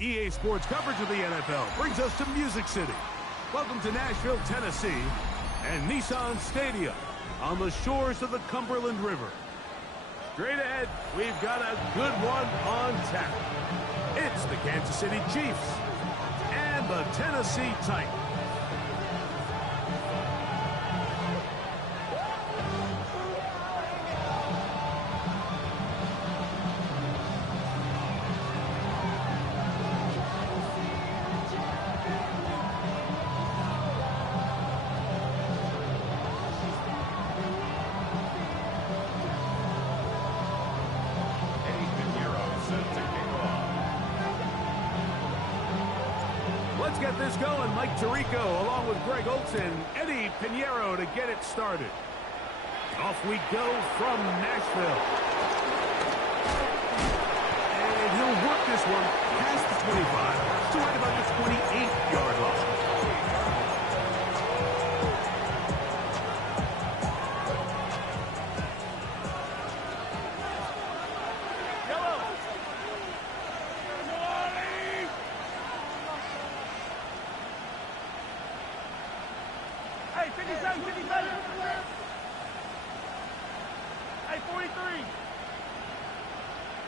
EA Sports coverage of the NFL brings us to Music City. Welcome to Nashville, Tennessee, and Nissan Stadium on the shores of the Cumberland River. Straight ahead, we've got a good one on tap. It's the Kansas City Chiefs and the Tennessee Titans. Let's get this going. Mike Tirico along with Greg Olson, Eddie Pinheiro to get it started. Off we go from Nashville. And he'll work this one past the 25 to right about the 28-yard line.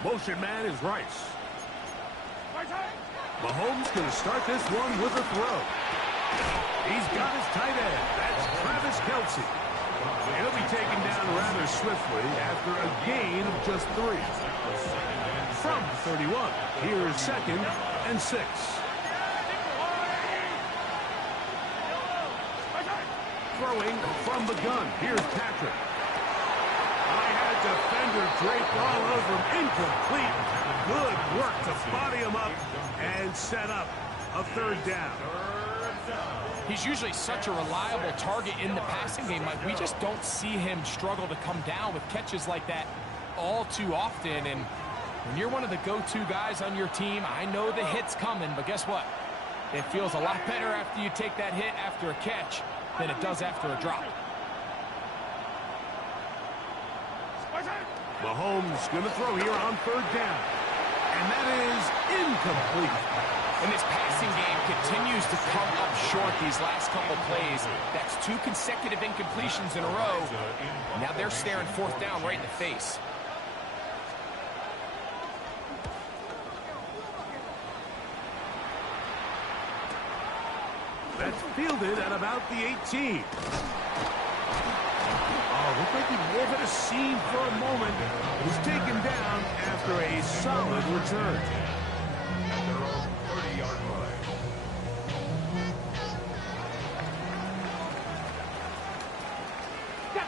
Motion man is Rice. Mahomes going to start this one with a throw. He's got his tight end. That's Travis Kelce. He'll be taken down rather swiftly after a gain of just 3. From 31, here's 2nd and 6. Throwing from the gun, here's Patrick. Defender draped all over him, incomplete. Good work to body him up and set up a 3rd down. He's usually such a reliable target in the passing game. Like, we just don't see him struggle to come down with catches like that all too often. And when you're one of the go-to guys on your team, I know the hit's coming, but guess what? It feels a lot better after you take that hit after a catch than it does after a drop. Mahomes going to throw here on 3rd down. And that is incomplete. And this passing game continues to come up short these last couple plays. That's 2 consecutive incompletions in a row. Now they're staring 4th down right in the face. That's fielded at about the 18. Looked like he wove at a seam for a moment. He's taken down after a solid return.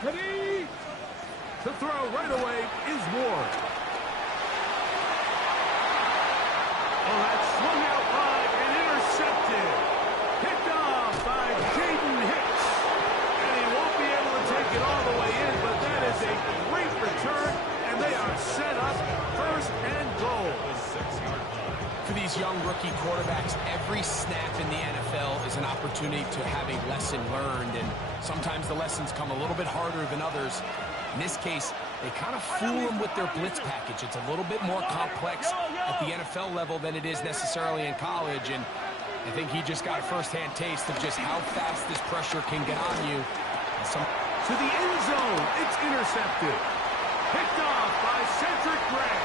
Ready? To throw right away is Ward. Oh, that swung out wide and intercepted. Picked off by Jaden Hicks. And he won't be able to take it all the way in, but that is a great return, and they are set up first and goal. For these young rookie quarterbacks, every snap in the NFL is an opportunity to have a lesson learned, and sometimes the lessons come a little bit harder than others. In this case, they kind of fool them with their blitz package. It's a little bit more complex at the NFL level than it is necessarily in college, and I think he just got a first-hand taste of just how fast this pressure can get on you. To the end zone, it's intercepted. Picked off by Cedric Gray.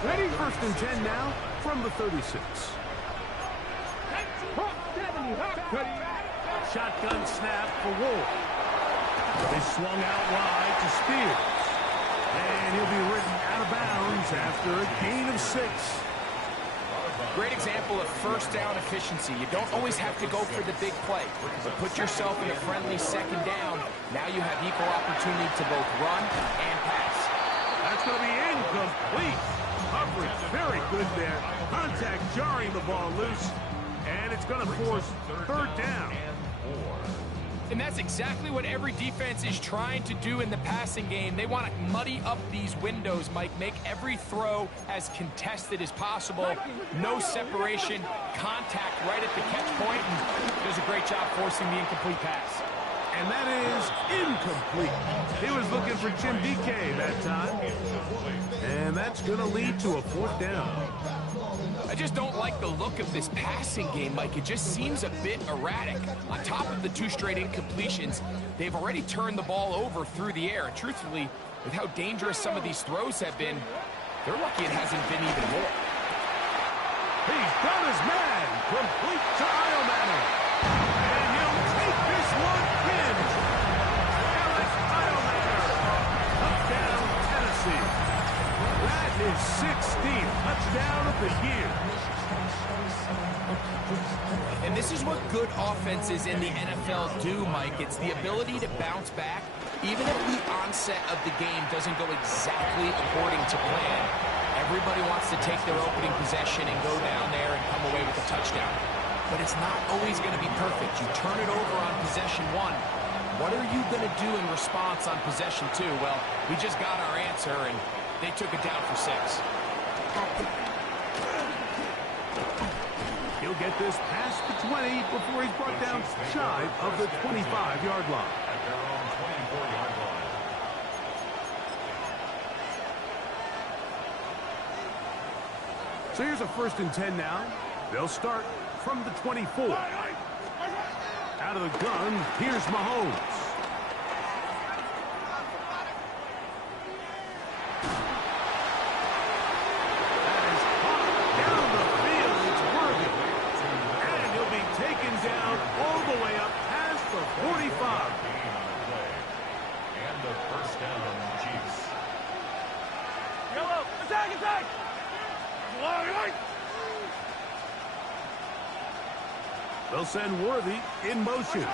Ready, first and 10 now from the 36. Shotgun snap for Wolf. They swung out wide to Spears. And he'll be ridden out of bounds after a gain of 6. Great example of first down efficiency. You don't always have to go for the big play, but put yourself in a friendly second down. Now you have equal opportunity to both run and pass. That's going to be incomplete. Coverage very good there. Contact jarring the ball loose. And it's going to force third down. And that's exactly what every defense is trying to do in the passing game. They want to muddy up these windows, Mike. Make every throw as contested as possible. No separation, contact right at the catch point, and does a great job forcing the incomplete pass. And that is incomplete. He was looking for Jim DK that time. And that's going to lead to a fourth down. I just don't like the look of this passing game, Mike. It just seems a bit erratic. On top of the 2 straight incompletions, they've already turned the ball over through the air. And truthfully, with how dangerous some of these throws have been, they're lucky it hasn't been even more. He's got his man. Complete to Iomanner. And he'll take this one in. Alex Iomanner. Touchdown, Tennessee. That is 16th touchdown of the year. And this is what good offenses in the NFL do, Mike. It's the ability to bounce back, even if the onset of the game doesn't go exactly according to plan. Everybody wants to take their opening possession and go down there and come away with a touchdown. But it's not always going to be perfect. You turn it over on possession 1. What are you going to do in response on possession 2? Well, we just got our answer, and they took it down for 6. He'll get this past the 20 before he's brought down shy of the 25-yard line. At their own 24-yard line. So here's a first and 10 now. They'll start from the 24. Out of the gun, here's Mahomes. That is hot down the field. It's Worthy. And he'll be taken down all the way up past the 45. And the first down, Chiefs. Yellow, attack, attack! They'll send Worthy in motion. And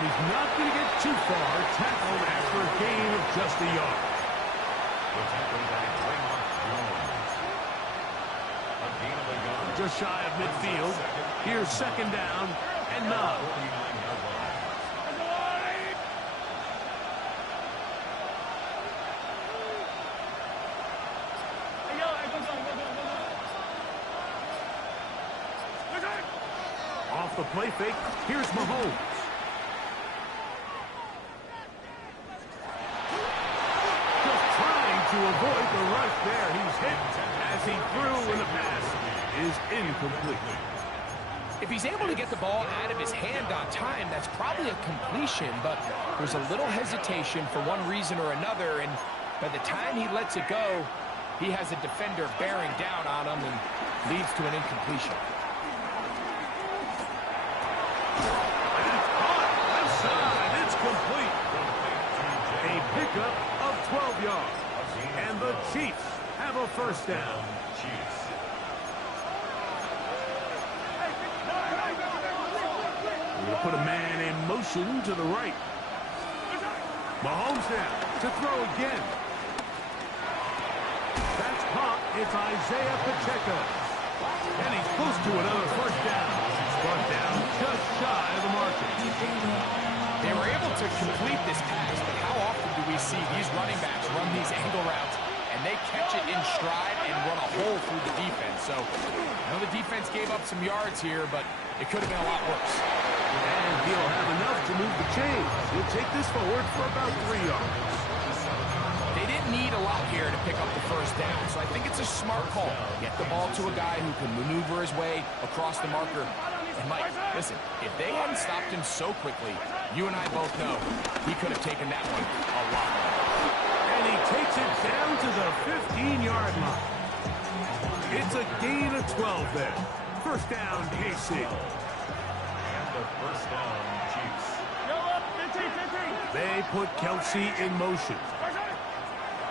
he's not going to get too far. Tackled after a gain of just a yard. The tackle by Draymond Jones. A gain of a yard. Just shy of midfield. Here's second down and 9. 49-yard line. Off the play fake, here's Mahomes. Just trying to avoid the rush there. He's hit as he threw, and the pass is incomplete. If he's able to get the ball out of his hand on time, that's probably a completion, but there's a little hesitation for one reason or another, and by the time he lets it go, he has a defender bearing down on him and leads to an incompletion. And it's caught. Left side. It's complete. A pickup of 12 yards. And the Chiefs have a first down. We're going to put a man in motion to the right. Mahomes now to throw again. That's caught. It's Isaiah Pacheco. And he's close to another first down. Brought down just shy of the marker. They were able to complete this pass, but how often do we see these running backs run these angle routes and they catch it in stride and run a hole through the defense? So I know the defense gave up some yards here, but it could have been a lot worse. And he'll have enough to move the chains. He'll take this forward for about 3 yards. They didn't need a lot here to pick up the first down, so I think it's a smart call. Get the ball to a guy who can maneuver his way across the marker. And Mike, listen, if they hadn't stopped him so quickly, you and I both know he could have taken that one a lot more. And he takes it down to the 15-yard line. It's a gain of 12 there. First down, KC. And the first down, Chiefs. They put Kelsey in motion.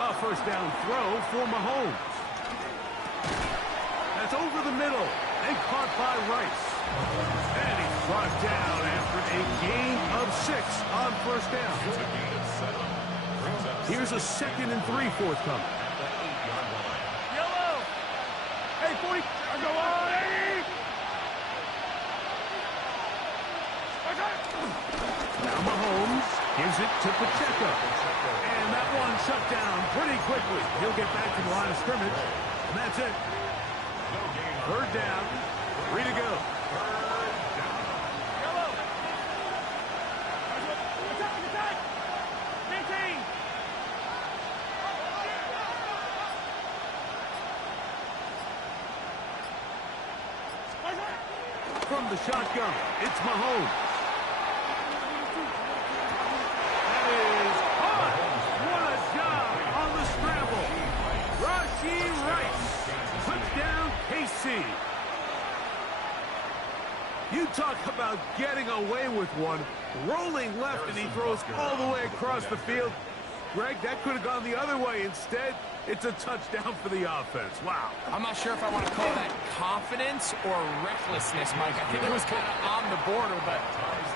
A first down throw for Mahomes. That's over the middle and caught by Rice. And he's brought down after a gain of 6 on first down. Here's a 2nd and 3 forthcoming. Yellow! Hey, 40! Go on, 80! Now Mahomes gives it to Pacheco. And that one shut down pretty quickly. He'll get back to the line of scrimmage. And that's it. Third down. 3 to go. Yellow! Attack! 15! From the shotgun, it's Mahomes. That is caught. What a job on the scramble. Rashee Rice. Touchdown, KC. You talk about getting away with one. Rolling left, and he throws all the way across the field. Greg, that could have gone the other way. Instead, it's a touchdown for the offense. Wow. I'm not sure if I want to call that confidence or recklessness, Mike. I think it was kind of on the border, but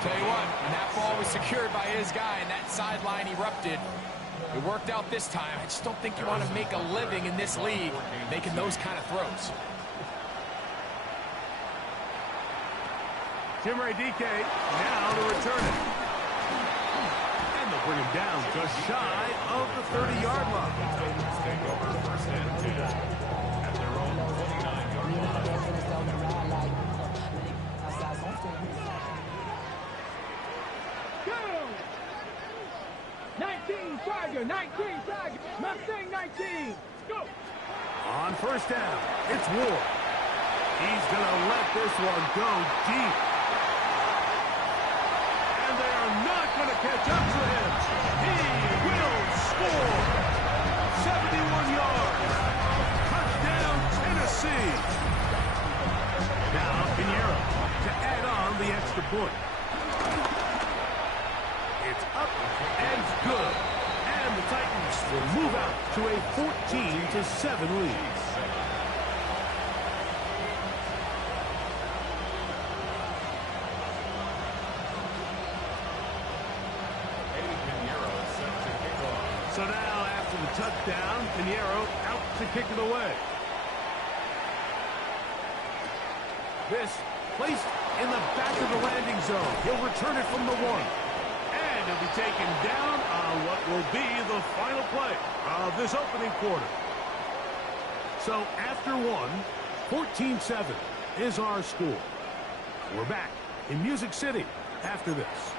tell you what, when that ball was secured by his guy and that sideline erupted, it worked out this time. I just don't think you want to make a living in this league making those kind of throws. Chimere Dike now to return it. And they'll bring him down just shy of the 30-yard line. Take over first and 10 at their own 29-yard line. Go! 19 Tiger! 19 Tiger! Mustang 19! Go! On first down, it's Ward. He's going to let this one go deep. And they are not going to catch up to him. He will score. 71 yards. Touchdown, Tennessee. Now Pinheiro to add on the extra point. It's up and good. And the Titans will move out to a 14-7 lead. So now, after the touchdown, Pinheiro out to kick it away. This placed in the back of the landing zone. He'll return it from the 1. And he'll be taken down on what will be the final play of this opening quarter. So after 14-7 is our score. We're back in Music City after this.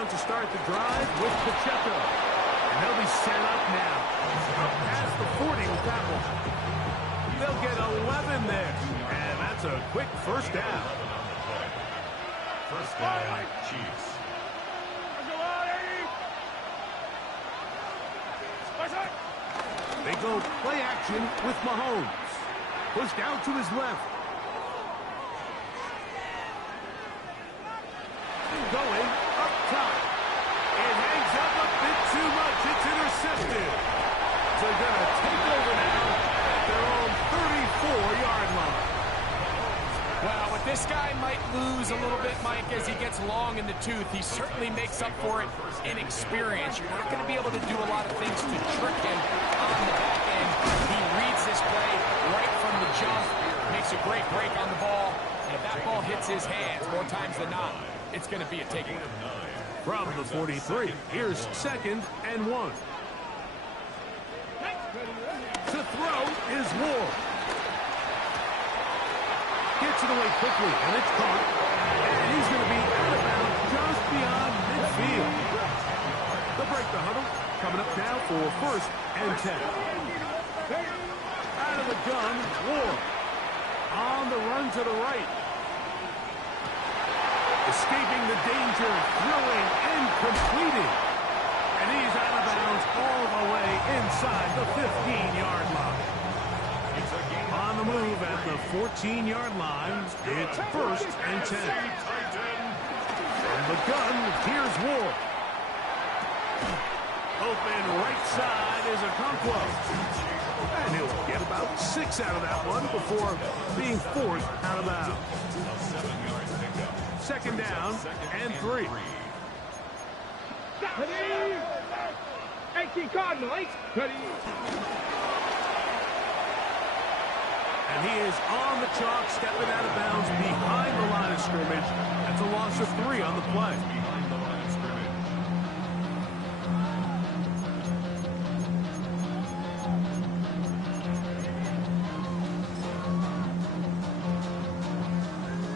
To start the drive with Pacheco. And they'll be set up now. Up past the 40 with that one. They'll get 11 there. And that's a quick first down. First down, Chiefs. They go play action with Mahomes. Pushed out to his left. Going up top. It hangs up a bit too much. It's intercepted. So they're going to take over now at their own 34-yard line. Well, what this guy might lose a little bit, Mike, as he gets long in the tooth, he certainly makes up for it in experience. You're not going to be able to do a lot of things to trick him on the back end. He reads this play right from the jump, makes a great break on the ball, and if that ball hits his hands more times than not, it's going to be a takeaway. From the 43, here's 2nd and 1. To throw is Ward. Gets it away quickly, and it's caught. And he's going to be out of bounds just beyond midfield. They'll break the huddle. Coming up now for 1st and 10. Out of the gun, Ward. On the run to the right. Escaping the danger, throwing and completing. And he's out of bounds all the way inside the 15-yard line. On the move at the 14-yard line, it's 1st and 10. From the gun, here's Ward. Open right side is Okonkwo. And he'll get about 6 out of that one before being forced out of bounds. 2nd down and 3. 18 Cardinal, 8. Ready. And he is on the chalk, stepping out of bounds behind the line of scrimmage. That's a loss of 3 on the play. Behind the line of scrimmage.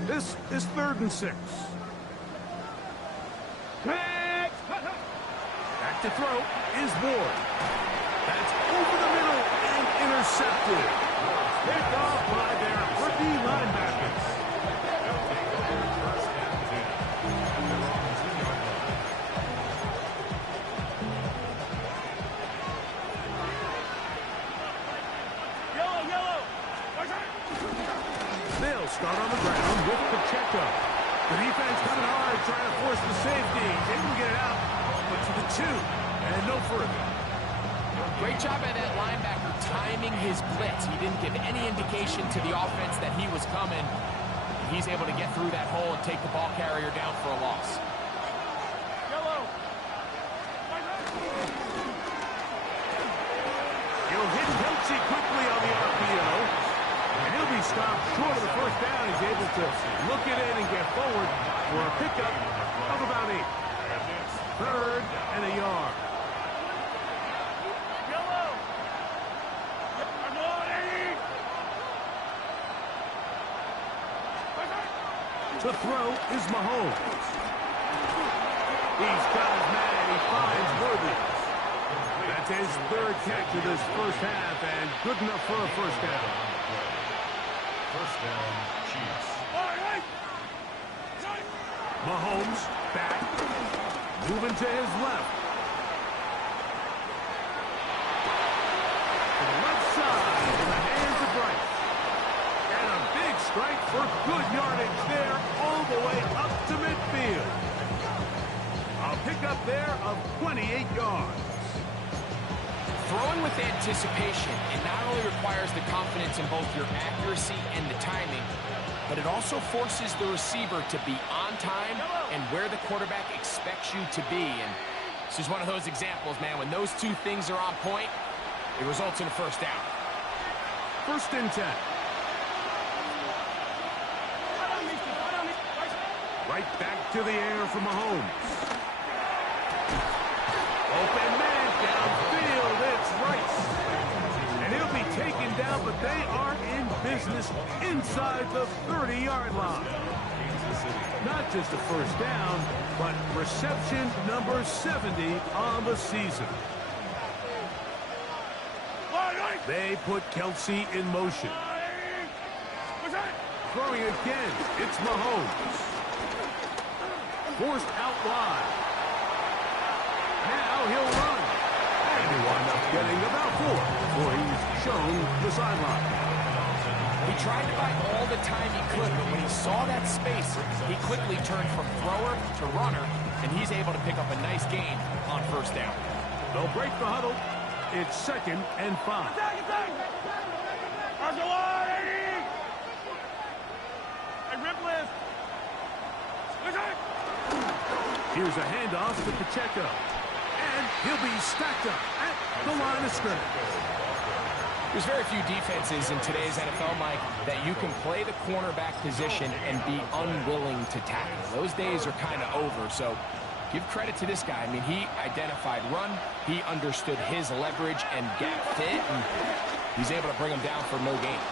This is 3rd and 6. Back to throw is Ward. That's over the middle and intercepted. Picked off by their rookie linebackers. They'll start on the ground with Pacheco. The defense coming hard, trying to force the safety. Able to get it out, but to the 2, and no further. Great job by that linebacker timing his blitz. He didn't give any indication to the offense that he was coming. He's able to get through that hole and take the ball carrier down for a loss. He'll hit Kelsey quickly on the RPO. And he'll be stopped short of the 1st down. He's able to look it in and get forward for a pickup of about 8. 3rd and a yard. To throw is Mahomes. He's got his man. He finds Worthy. That's his 3rd catch of this 1st half, and good enough for a 1st down. 1st down, Chiefs. Mahomes back. Moving to his left. To the left side in the hands of Bryce. And a big strike for good yardage there all the way up to midfield. A pickup there of 28 yards. Throwing with anticipation, it not only requires the confidence in both your accuracy and the timing, but it also forces the receiver to be on time and where the quarterback expects you to be. And this is one of those examples, man. When those 2 things are on point, it results in a 1st down. 1st and 10. Right back to the air for Mahomes. Open man downfield. It's Rice. And he'll be taken down, but they are in business inside the 30-yard line. Not just a 1st down, but reception number 70 on the season. They put Kelsey in motion. Throwing again, it's Mahomes. forced out wide. Now he'll run. And he wound up getting about 4 before he's shown the sideline. He tried to buy all the time he could, but when he saw that space, he quickly turned from thrower to runner, and he's able to pick up a nice gain on first down. They'll break the huddle. It's 2nd and 5. Here's a handoff to Pacheco. And he'll be stacked up at the line of scrimmage. There's very few defenses in today's NFL, Mike, that you can play the cornerback position and be unwilling to tackle. Those days are kind of over, so give credit to this guy. I mean, he identified run, he understood his leverage and gap fit, and he's able to bring him down for no gain.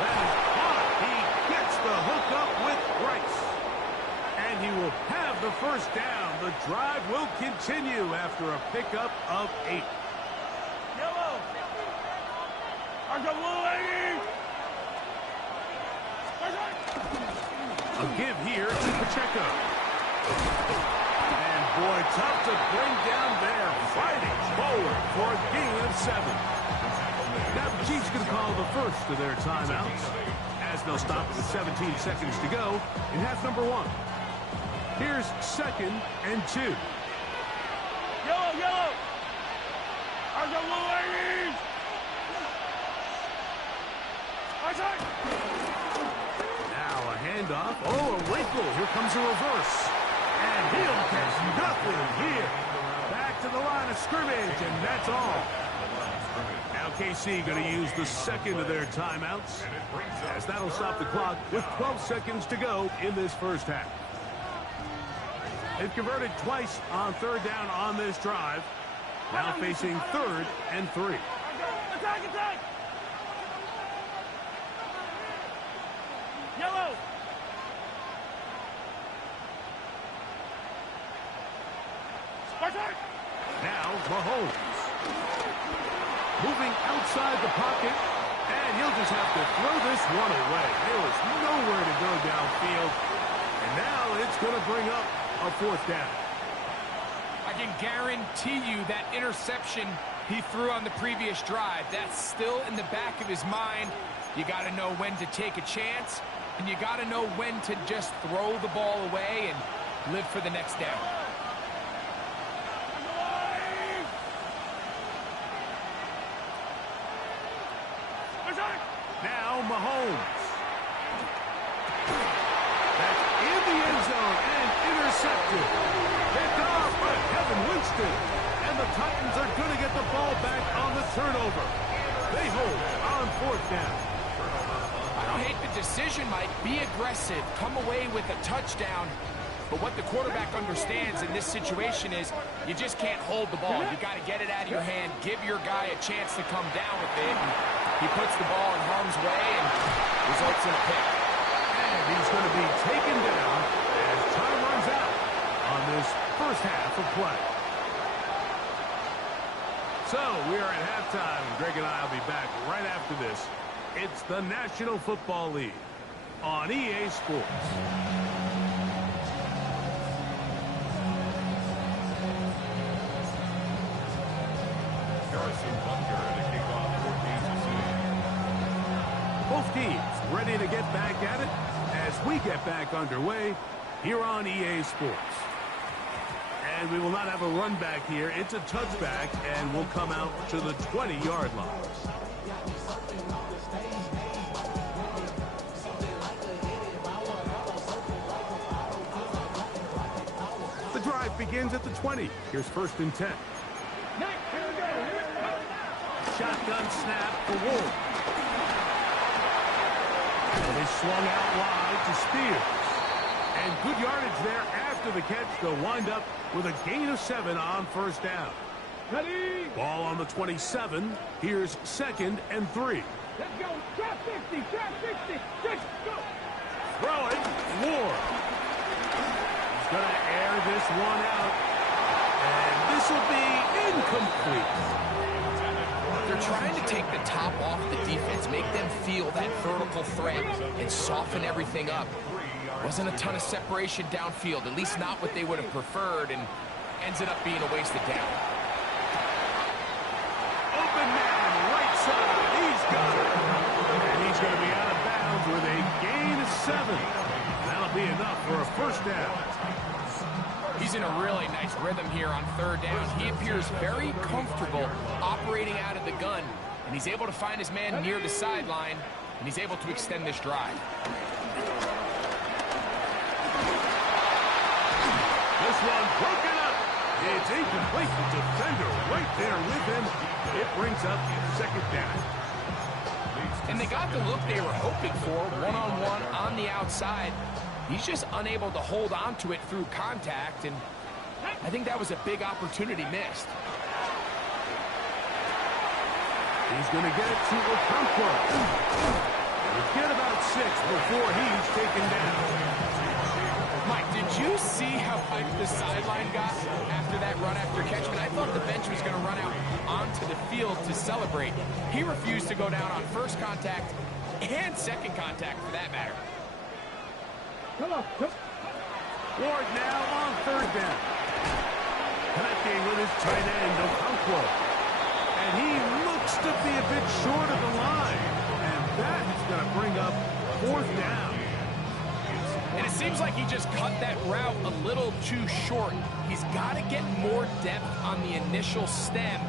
That is hot. He gets the hook up with Bryce. And he will have the first down. The drive will continue after a pickup of 8. Yellow. A give here to Pacheco. And boy, tough to bring down there. Fighting forward for a gain of 7. Now the Chiefs going to call the first of their timeouts as they'll stop with 17 seconds to go in half number 1. Here's 2nd and 2. Yellow. Now a handoff. Oh, a wrinkle. Here comes a reverse. And he'll catch nothing here. Back to the line of scrimmage, and that's all. Now KC going to use the 2nd of their timeouts, as that'll stop the clock with 12 seconds to go in this first half. They've converted twice on 3rd down on this drive. Now facing 3rd and 3. Attack! Yellow! Now Mahomes. Moving outside the pocket, and he'll just have to throw this one away. There was nowhere to go downfield, and now it's going to bring up a 4th down. I can guarantee you that interception he threw on the previous drive, that's still in the back of his mind. You got to know when to take a chance, and you got to know when to just throw the ball away and live for the next down. Now Mahomes. That's in the end zone and intercepted. Picked off by Kevin Winston. And the Titans are going to get the ball back on the turnover. They hold on 4th down. I don't hate the decision, Mike. Be aggressive. Come away with a touchdown. But what the quarterback understands in this situation is you just can't hold the ball. You got to get it out of your hand. Give your guy a chance to come down with it. And he puts the ball in harm's way and results in a pick. And he's going to be taken down as time runs out on this first half of play. So we are at halftime, and Greg and I will be back right after this. It's the National Football League on EA Sports. Both teams ready to get back at it as we get back underway here on EA Sports. And we will not have a run back here. It's a touchback, and we'll come out to the 20-yard line. The drive begins at the 20. Here's 1st and 10. Shotgun snap for Wolf. And they swung out wide to Spears. And good yardage there after the catch. They'll wind up with a gain of 7 on first down. Ready? Ball on the 27. Here's 2nd and 3. Let's go. Trap 60. Trap 60. 6. Go. Throwing. Ward. He's going to air this one out. And this will be incomplete. They're trying to take the top off the defense, make them feel that vertical threat, and soften everything up. Wasn't a ton of separation downfield, at least not what they would have preferred, and ends it up being a wasted down. Open man, right side. He's got it. And he's going to be out of bounds with a gain of 7. That'll be enough for a first down. He's in a really nice rhythm here on third down. He appears very comfortable operating out of the gun, and he's able to find his man near the sideline, and he's able to extend this drive. This one broken up. It's incomplete. The defender right there with him. It brings up second down. And they got the look they were hoping for, one-on-one on the outside. He's just unable to hold on to it through contact, and I think that was a big opportunity missed. He's going to get it to Okonkwo. Get about 6 before he's taken down. Mike, did you see how hyped the sideline got after that run after catch? I thought the bench was going to run out onto the field to celebrate. He refused to go down on first contact and second contact, for that matter. Come on. Ward now on third down. Connecting with his tight end, Okonkwo. And he looks to be a bit short of the line. And that is going to bring up fourth down. And it seems like he just cut that route a little too short. He's got to get more depth on the initial stem.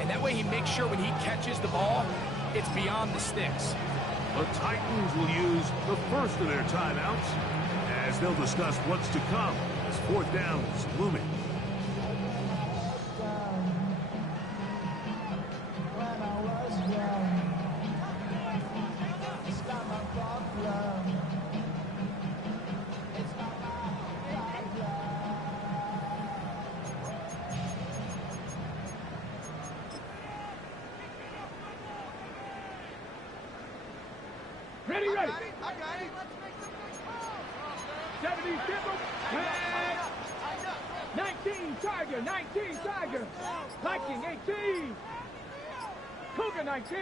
And that way he makes sure when he catches the ball, it's beyond the sticks. The Titans will use the first of their timeouts as they'll discuss what's to come as fourth down is looming. Ready. I got it. 70 Timber. 19 Tiger. Viking 18. Cougar 19.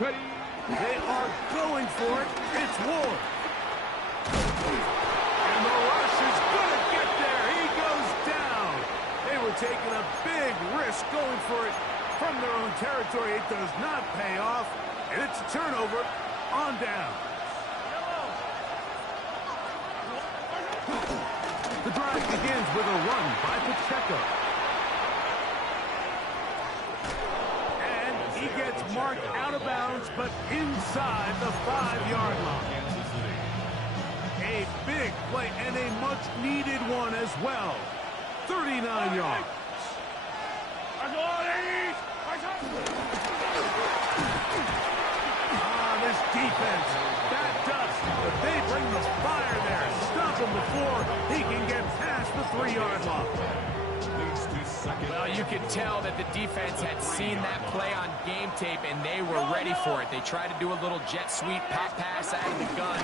Ready. They are going for it. It's Ward. And the rush is going to get there. He goes down. They were taking a big risk going for it from their own territory. It does not pay off. And it's a turnover on down. The drive begins with a run by Pacheco. And he gets marked out of bounds, but inside the 5-yard line. A big play and a much-needed one as well. 39 yards. This defense, that dust, but they bring the fire there. Stop him before he can get past the 3-yard line. Well, you could tell that the defense had seen that play on game tape, and they were ready for it. They tried to do a little jet sweep pop pass out of the gun.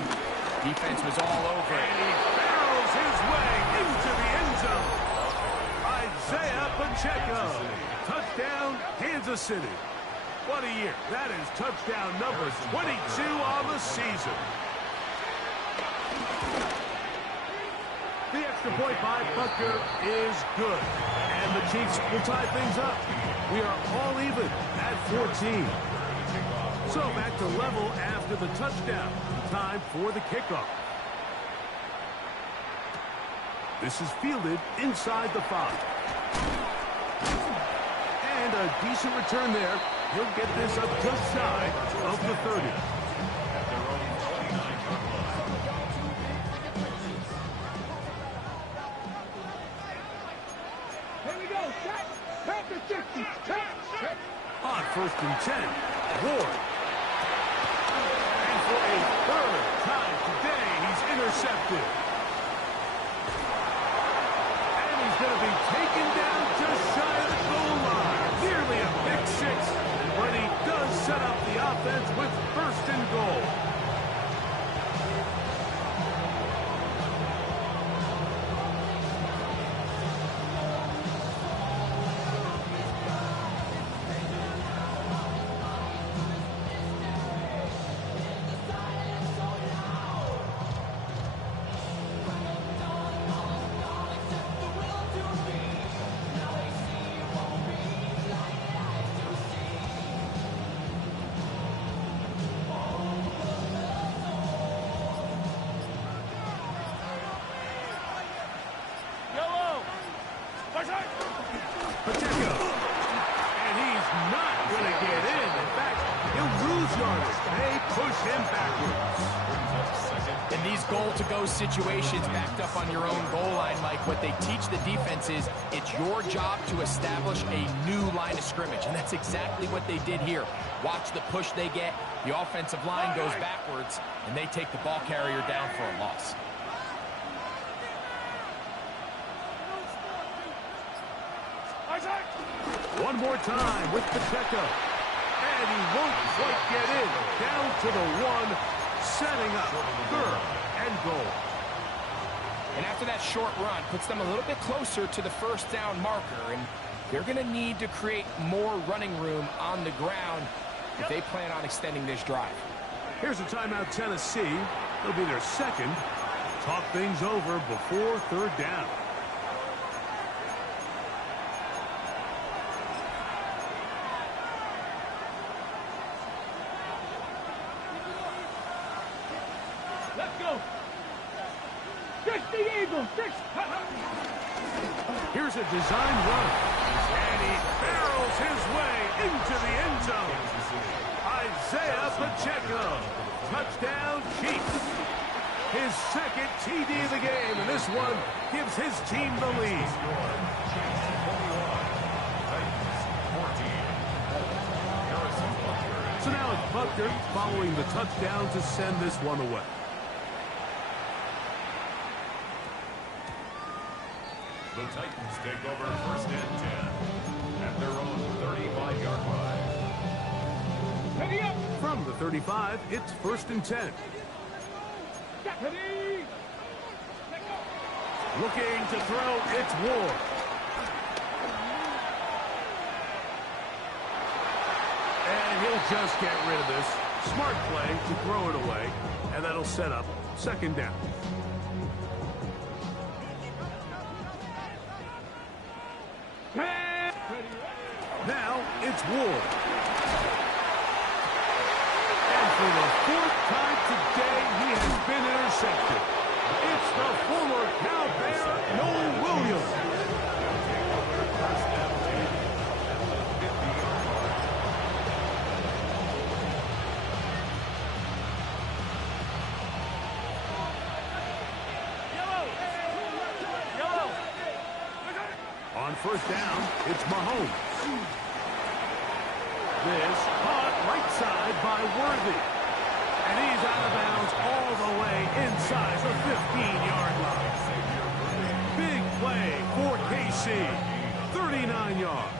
Defense was all over it. And he barrels his way into the end zone. Isaiah Pacheco. Touchdown, Kansas City. What a year. That is touchdown number 22 on the season. The extra point by Butker is good. And the Chiefs will tie things up. We are all even at 14. So back to level after the touchdown. Time for the kickoff. This is fielded inside the 5. And a decent return there. He'll get this up just shy of the 30. Here we go. Panther 60. On 1st and 10, Ward. And for a third time today, he's intercepted. And he's going to be taken down just shy of the goal line. Nearly a pick 6. But he does set up the offense with 1st and goal. those situations backed up on your own goal line, Mike, what they teach the defense is it's your job to establish a new line of scrimmage, and that's exactly what they did here. Watch the push they get. The offensive line goes backwards, and they take the ball carrier down for a loss. One more time with Pacheco. And he won't quite get in. Down to the one, setting up 3rd and goal. And after that short run, puts them a little bit closer to the first down marker, and they're going to need to create more running room on the ground if they plan on extending this drive. Here's a timeout, Tennessee. It'll be their 2nd. Talk things over before 3rd down. Let's go. 60 Eagles. 6. Here's a design run. And he barrels his way into the end zone. Isaiah Pacheco. Touchdown, Chiefs. His 2nd TD of the game, and this one gives his team the lead. So now it's Butker following the touchdown to send this one away. The Titans take over 1st and 10 at their own 35-yard line. Ready up. From the 35, it's 1st and 10. Ready. Looking to throw, it's Ward. And he'll just get rid of this. Smart play to throw it away, and that'll set up 2nd down. Now it's Ward. And for the 4th time today, he has been intercepted. It's the former Cal Bear, Noel Williams. On 1st down, it's Mahomes. This caught right side by Worthy. And he's out of bounds all the way inside the 15-yard line. Big play for KC. 39 yards.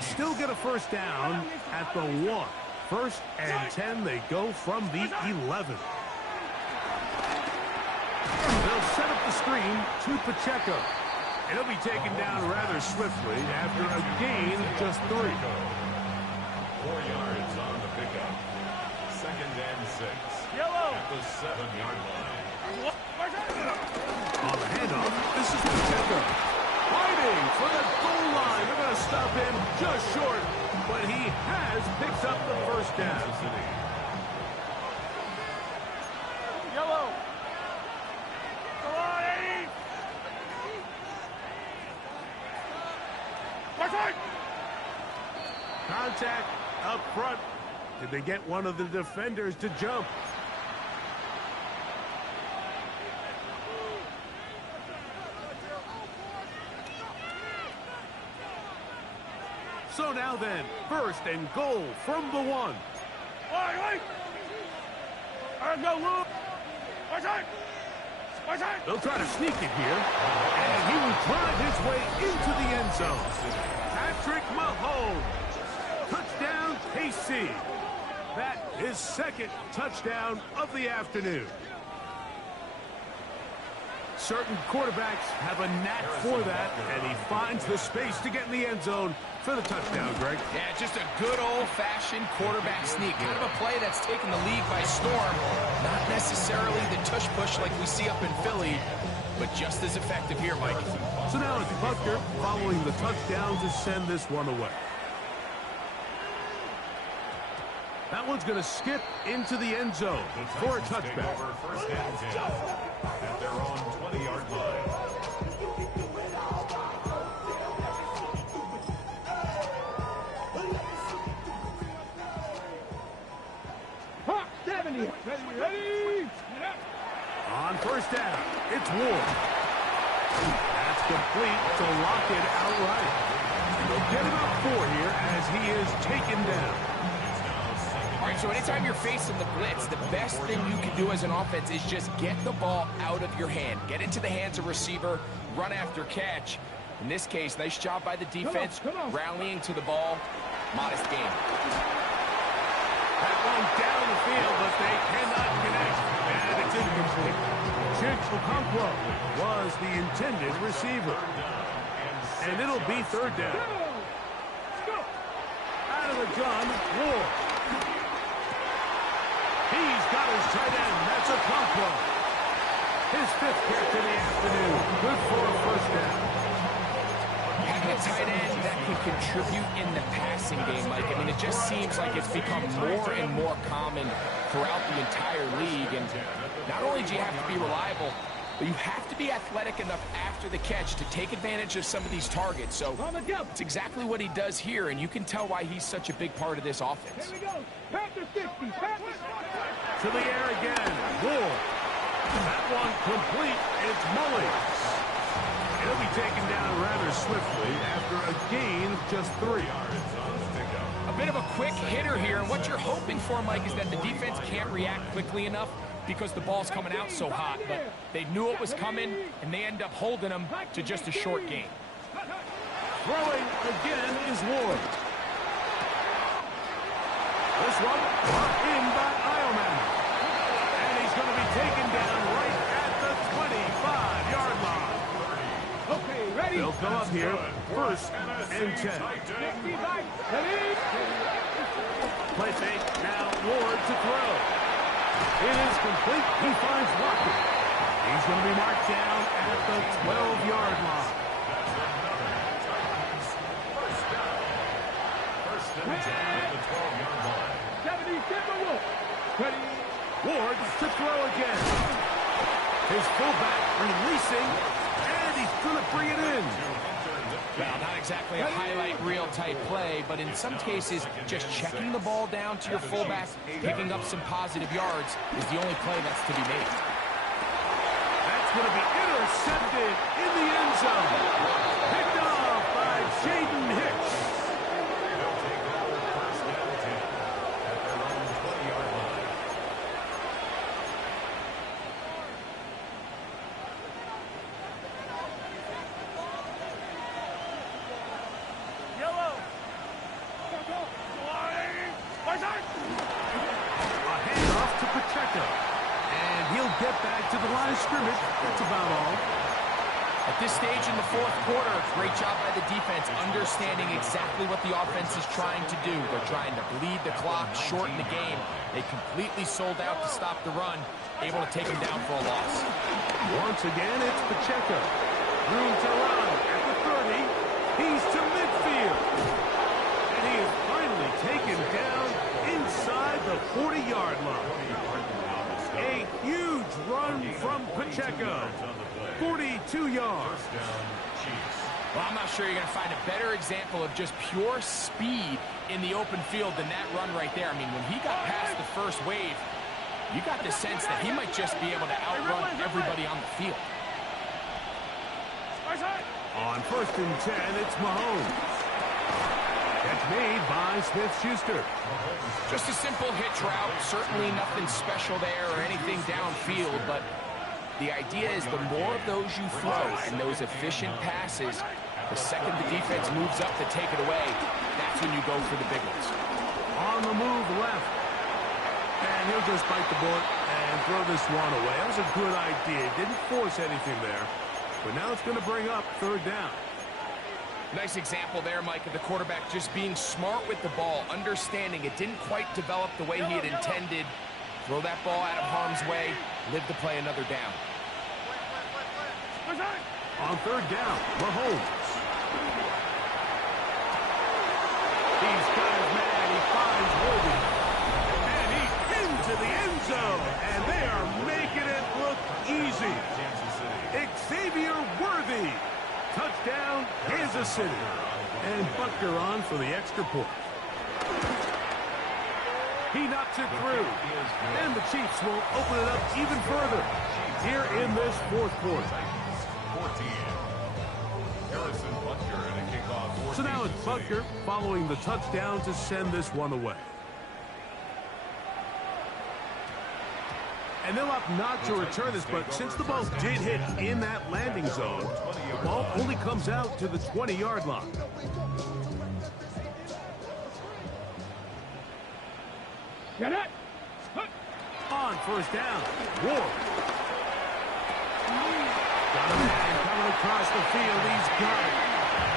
Still get a 1st down at the 1. 1st and 10, they go from the 11. They'll set up the screen to Pacheco. And he'll be taken down rather swiftly after a gain of just 3. 4 yards on the pickup. 2nd and 6. At the 7-yard line. On the handoff, this is Pacheco. Fighting for the goal line. They're going to stop him just short, but he has picked up the 1st down. Yellow. Come on, Eddie. Contact up front. Did they get one of the defenders to jump? So now then, 1st and goal from the 1. They'll try to sneak it here, and he will drive his way into the end zone. Patrick Mahomes. Touchdown, KC. That is 2nd touchdown of the afternoon. Certain quarterbacks have a knack for that, and he finds the space to get in the end zone for the touchdown, Greg. Yeah, just a good old-fashioned quarterback sneak. Kind of a play that's taken the league by storm. Not necessarily the tush-push like we see up in Philly, but just as effective here, Mike. So now it's Butker following the touchdown to send this one away. That one's going to skip into the end zone for a touchback. Over 1st and 10 at their own 20-yard line. Hawk 70. Ready. On first down, it's Ward. That's complete to lock it outright. They'll get about 4 here as he is taken down. All right, so anytime you're facing the blitz, the best thing you can do as an offense is just get the ball out of your hand. Get into the hands of receiver, run after catch. In this case, nice job by the defense, rallying to the ball. Modest game. That one down the field, but they cannot connect. And it's incomplete. Chig Okonkwo was the intended receiver. And it'll be third down. Out of the gun, Ward. He's got his tight end. That's Okonkwo. His 5th catch of the afternoon. Good for a first down. Having a tight end that can contribute in the passing game, Mike, I mean, it just seems like it's become more and more common throughout the entire league. And not only do you have to be reliable, but you have to be athletic enough after the catch to take advantage of some of these targets. So it's exactly what he does here, and you can tell why he's such a big part of this offense. Here we go. Panther 50. Panther. To the air again. Ward. That one complete. It's Mullins. He'll be taken down rather swiftly after a gain of just 3. A bit of a quick hitter here, and what you're hoping for, Mike, is that the defense can't react quickly enough because the ball's coming out so hot. But they knew it was coming, and they end up holding them to just a short gain. Throwing again is Ward. This one brought in by Eilman. And he's going to be taken down right at the 25-yard line. Okay, ready. They'll come up here, 1st and 10. Play fake, now Ward to throw. It is complete. He finds Walker. He's going to be marked down at the 12-yard line. First and 10 at the 12-yard line. 70 Timberwolves. Ready. Ward to throw again. His fullback releasing, and he's going to bring it in. Well, not exactly a highlight reel type play, but in some cases, just checking the ball down to your fullback, picking up some positive yards is the only play that's to be made. That's going to be intercepted in the end zone. Picked off by Jaden Hicks. They'll take over 1st and 10 at their own 20-yard line. A handoff to Pacheco. And he'll get back to the line of scrimmage. That's about all. At this stage in the 4th quarter, great job by the defense, understanding exactly what the offense is trying to do. They're trying to bleed the clock, shorten the game. They completely sold out to stop the run, able to take him down for a loss. Once again, it's Pacheco. Room to run at the 30. He's to midfield. And he is finally taken down inside the 40-yard line. A huge run from Pacheco. 42 yards. Well, I'm not sure you're going to find a better example of just pure speed in the open field than that run right there. I mean, when he got past the first wave, you got the sense that he might just be able to outrun everybody on the field. On 1st and 10, it's Mahomes. Catch made by Smith-Schuster. Just a simple hitch route. Certainly nothing special there or anything downfield, but the idea is the more of those you throw and those efficient passes, the second the defense moves up to take it away, that's when you go for the big ones. On the move left. And he'll just bite the bullet and throw this one away. That was a good idea. Didn't force anything there. But now it's going to bring up 3rd down. Nice example there, Mike, of the quarterback just being smart with the ball, understanding it didn't quite develop the way he had intended. Throw that ball out of harm's way, live to play another down. On 3rd down, Mahomes. He's got his man. He finds Worthy. And he's into the end zone. And they are making it look easy. Xavier Worthy. Touchdown, Kansas City. And Butker on for the extra point. He knocks it through. And the Chiefs will open it up even further. here in this fourth quarter. Titans 14. Harrison Butker and a kickoff. So now it's Butker following the touchdown to send this one away. And they'll opt not to return this, but since the ball did hit in that landing zone, the ball only comes out to the 20-yard line. Get it. On first down, Ward. Got a man coming across the field. He's got it.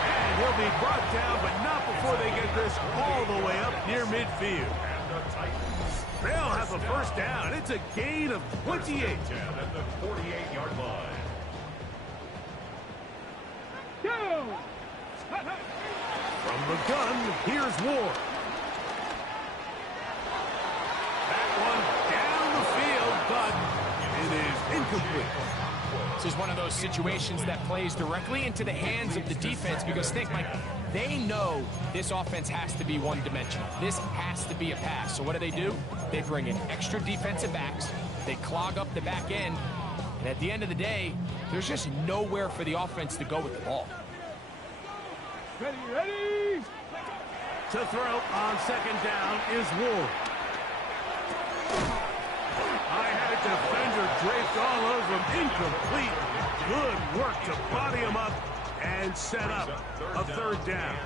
And he'll be brought down, but not before they get this all the way up near midfield. And the Titans. They'll have a first down. It's a gain of 28. At the 48-yard line. Go. From the gun, here's Ward. That one down the field, but it is incomplete. This is one of those situations that plays directly into the hands of the defense because think, Mike, they know this offense has to be one-dimensional. This has to be a pass. So what do? They bring in extra defensive backs. They clog up the back end. And at the end of the day, there's just nowhere for the offense to go with the ball. Ready. To throw on second down is Ward. I had a defender draped all over him. Incomplete. Good work to body him up and set up a third down.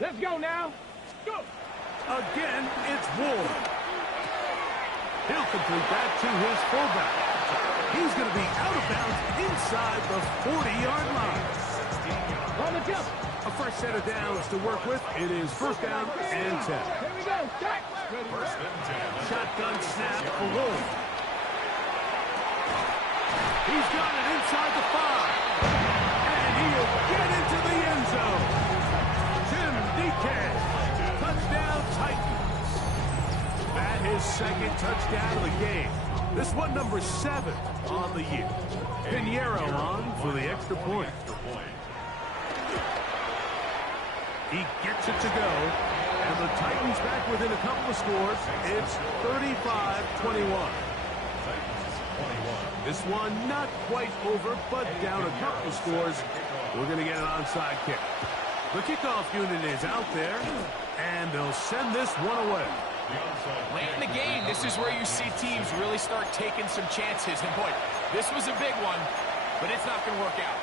Let's go now. Go. Again, it's Ward. He'll complete that to his fullback. He's going to be out of bounds inside the 40-yard line. On the jump. A fresh set of downs to work with. It is first down and 10. Here we go. Start. First and 10. Shotgun snap for Ward. He's got it inside the 5. And he'll get into the end zone. Tim DK. Touchdown Titans. That is second touchdown of the game. This one number 7 on the year. Pinheiro on for the extra point. He gets it to go. And the Titans back within a couple of scores. It's 35-21. This one not quite over, but down a couple of scores. We're going to get an onside kick. The kickoff unit is out there, and they'll send this one away. Late in the game, this is where you see teams really start taking some chances. And boy, this was a big one, but it's not going to work out.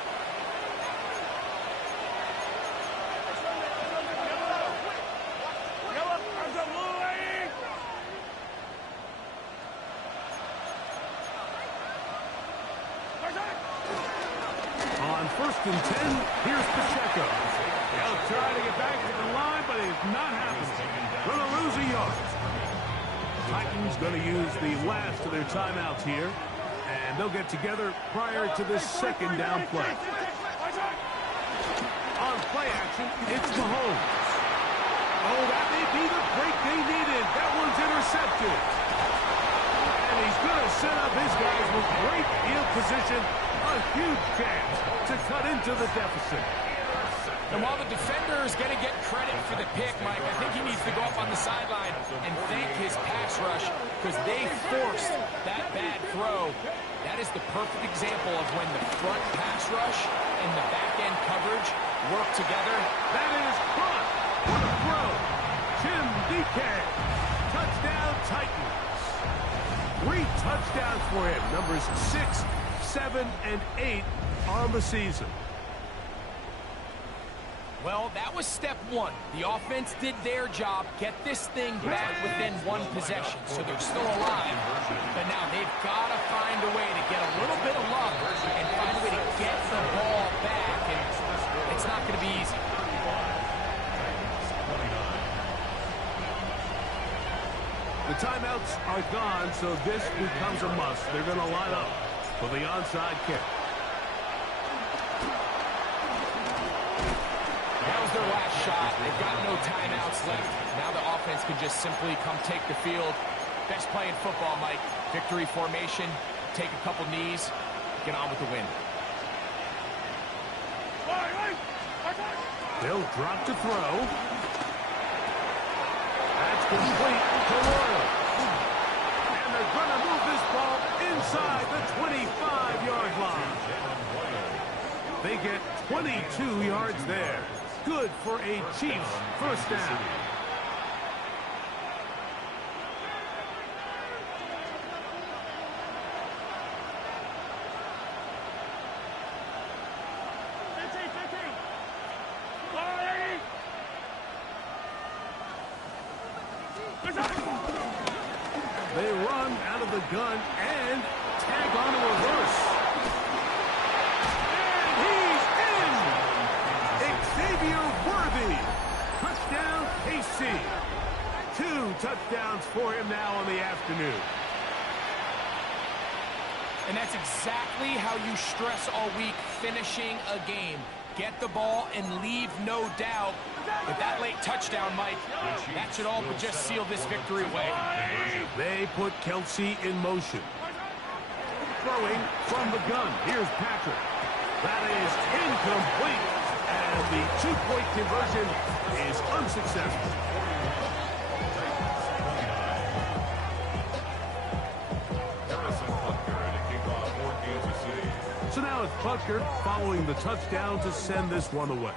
On first and 10, here's Pacheco. They'll try to get back to the line, but it's not happening. Gonna lose a yard. Titans gonna use the last of their timeouts here, and they'll get together prior to this second down play. On play action, it's Mahomes. Oh, that may be the break they needed. That one's intercepted. And he's gonna set up his guys with great field position. A huge chance to cut into the deficit. And while the defender is going to get credit for the pick, Mike, I think he needs to go up on the sideline and thank his pass rush because they forced that bad throw. That is the perfect example of when the front pass rush and the back-end coverage work together. That is caught. What a throw. Tim DK. Touchdown Titans. 3 touchdowns for him. Numbers 6, 7, and 8 on the season. Well, that was step 1. The offense did their job, get this thing back within one possession, so they're still alive. But now they've got to find a way to get a little bit of luck and find a way to get the ball back, and it's not going to be easy. The timeouts are gone, so this becomes a must. They're going to line up for the onside kick. That was their last shot. They've got no timeouts left. Now the offense can just simply come take the field. Best play in football, Mike. Victory formation, take a couple knees, get on with the win. They'll drop to throw. That's complete to Royal. And they're going to move this ball inside the 25-yard line. They get 22 yards there. Good for a Chiefs first down. They run out of the gun and tag on a reverse. And he's in! Xavier Worthy. Touchdown, KC. 2 touchdowns for him now on the afternoon. And that's exactly how you stress all week, finishing a game. Get the ball and leave no doubt. With that late touchdown, Mike, that should all but just seal this victory away. They put Kelce in motion. Throwing from the gun. Here's Patrick. That is incomplete. And the 2-point conversion is unsuccessful. So now it's Butker following the touchdown to send this one away.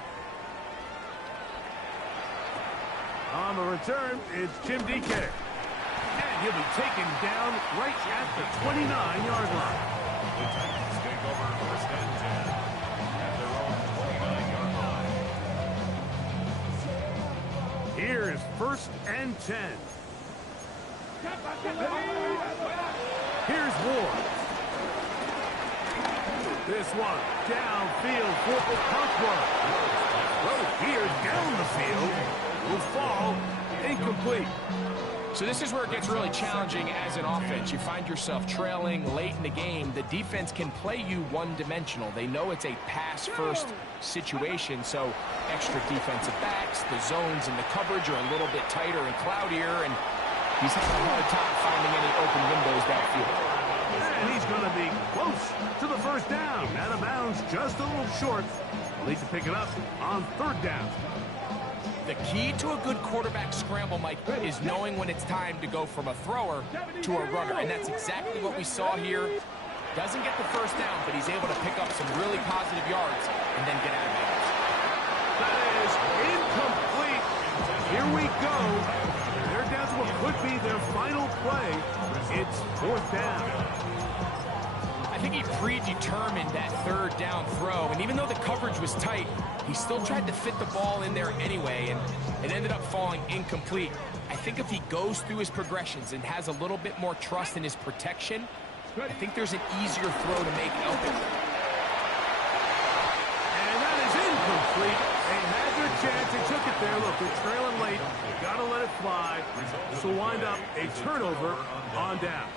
On the return, it's Jim DK. And he'll be taken down right at the 29-yard line. The Titans take over first and 10 at their own 29-yard line. Here's first and 10. Here's Ward. This one downfield for Parkwood. Throw here down the field will fall incomplete. So this is where it gets really challenging as an offense. You find yourself trailing late in the game. The defense can play you one-dimensional. They know it's a pass-first situation, so extra defensive backs, the zones and the coverage are a little bit tighter and cloudier, and he's having a hard time finding any open windows downfield. And he's going to be close to the first down. Out of bounds, just a little short. They'll need to pick it up on third down. The key to a good quarterback scramble, Mike, is knowing when it's time to go from a thrower to a runner. And that's exactly what we saw here. Doesn't get the first down, but he's able to pick up some really positive yards and then get out of bounds. That is incomplete. Here we go. They're down to what could be their final play. It's fourth down. I think he predetermined that third down throw, and even though the coverage was tight, he still tried to fit the ball in there anyway, and it ended up falling incomplete. I think if he goes through his progressions and has a little bit more trust in his protection, I think there's an easier throw to make out there. And that is incomplete. They had their chance. They took it there. Look, they're trailing late. Got to let it fly. This will wind up a turnover on downs.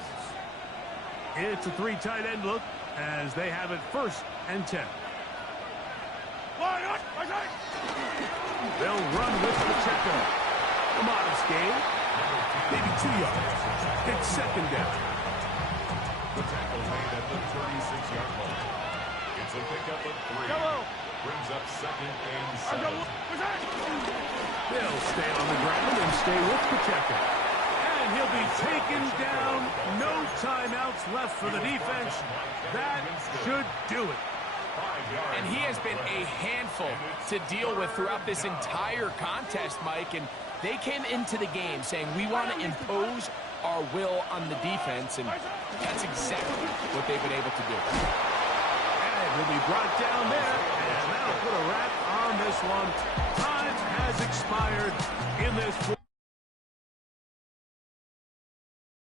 It's a 3 tight end look as they have it first and 10. They'll run with Pacheco. A modest gain. Maybe 2 yards. It's second down. The tackle made at the 36-yard line. It's a pickup of 3. Brings up second and 7. They'll stay on the ground and stay with Pacheco. And he'll be taken down. No timeouts left for the defense. That should do it. And he has been a handful to deal with throughout this entire contest, Mike. And they came into the game saying, we want to impose our will on the defense. And that's exactly what they've been able to do. And he'll be brought down there. And that'll put a wrap on this one. Time has expired in this.